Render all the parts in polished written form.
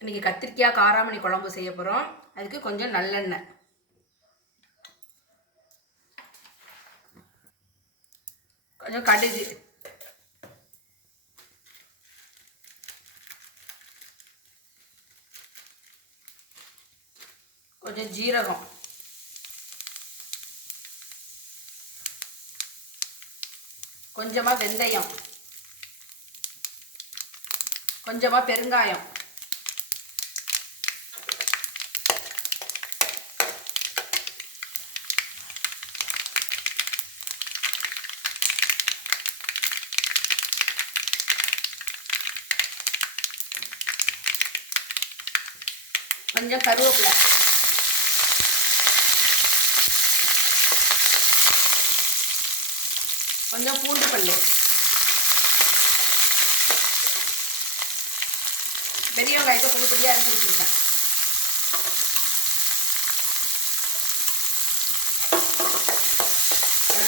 இன்றைக்கி கத்திரிக்காய் காராமணி குழம்பு செய்ய போகிறோம். அதுக்கு கொஞ்சம் நல்லெண்ணெய், கொஞ்சம் கடுகு, கொஞ்சம் ஜீரகம், கொஞ்சமாக வெந்தயம், கொஞ்சமாக பெருங்காயம், கொஞ்சம் கருவேப்பிலை, கொஞ்சம் பூண்டு பல்லு, பெரிய வெங்காயத்தை பொடி பொடியாக அரைச்சி வச்சுருக்கேன்.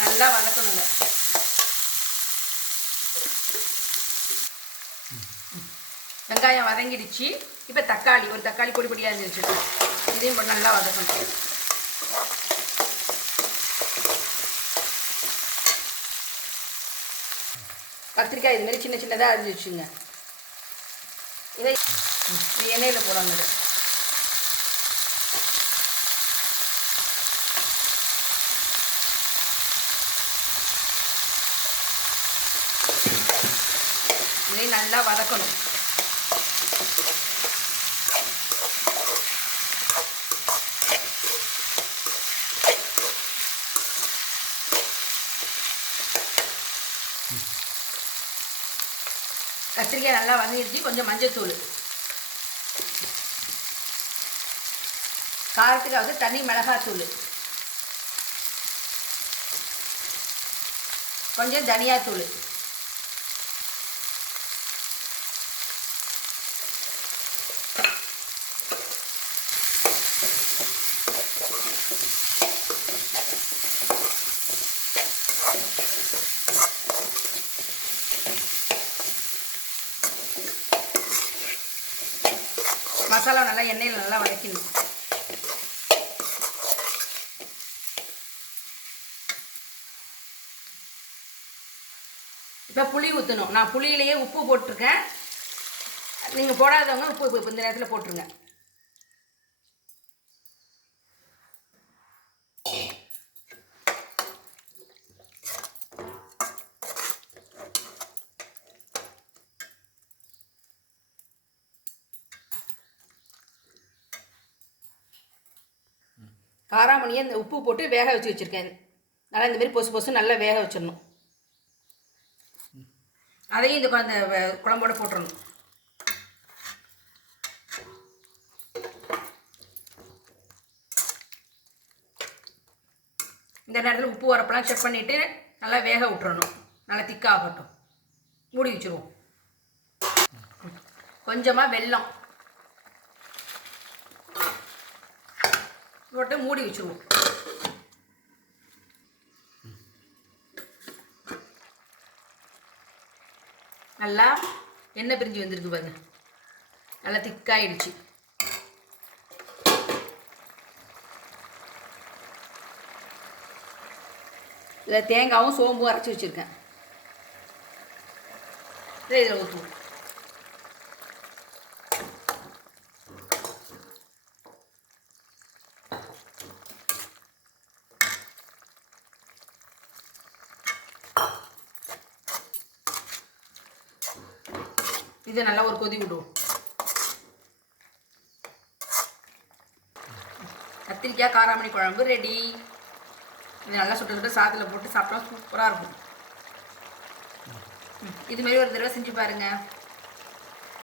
நல்லா வதக்கணுங்க. வெங்காயம் வதங்கிடுச்சு. இப்போ தக்காளி, ஒரு தக்காளி பொடி பொடியாக அரைச்சி வச்சுருக்கேன். இதையும் போட்டு நல்லா வதக்கணும். கத்திரிக்காய் இதுமாரி சின்ன சின்னதாக அரிஞ்சு வச்சுங்க. இதை எண்ணெயில் போடணும். இதை நல்லா வதக்கணும். கத்திரிக்காய் நல்லா வதங்கிடுச்சு. கொஞ்சம் மஞ்சத்தூள், காரத்துக்காக தனி மிளகாத்தூள், கொஞ்சம் தனியாத்தூள், மசாலா நல்லா எண்ணெயில் நல்லா வதக்கணும். இப்போ புளி ஊற்றணும். நான் புளியிலேயே உப்பு போட்டிருக்கேன். நீங்கள் போடாதவங்க உப்பு இப்போ இந்த நேரத்தில் போட்டுருங்க. காராமணியை இந்த உப்பு போட்டு வேக வச்சு வச்சுருக்கேன். நல்லா இந்தமாரி பொசு பொசு நல்லா வேக வச்சிடணும். அதையும் இந்த குழம்போட போட்டுடணும். இந்த நேரத்தில் உப்பு வரப்பெல்லாம் செக் பண்ணிவிட்டு நல்லா வேக விட்டுறணும். நல்லா திக்காகட்டும். மூடி வச்சுருவோம். கொஞ்சமாக வெல்லம் போட்டு மூடி வச்சுருவோம். நல்லா எண்ணெய் பிரிஞ்சு வந்துருக்கு பாருங்க. நல்லா திக்காயிடுச்சு. இதில் தேங்காயும் சோம்பும் அரைச்சி வச்சுருக்கேன். இதில் ஊற்றுவோம். இதை நல்லா ஒரு கொதி விடுவோம். கத்திரிக்காய் காராமணி குழம்பு ரெடி. இது நல்லா சுட்ட சுட்ட சாதத்தில் போட்டு சாப்பிட்டா சூப்பராக இருக்கும். இதுமாரி ஒரு தடவை செஞ்சு பாருங்கள்.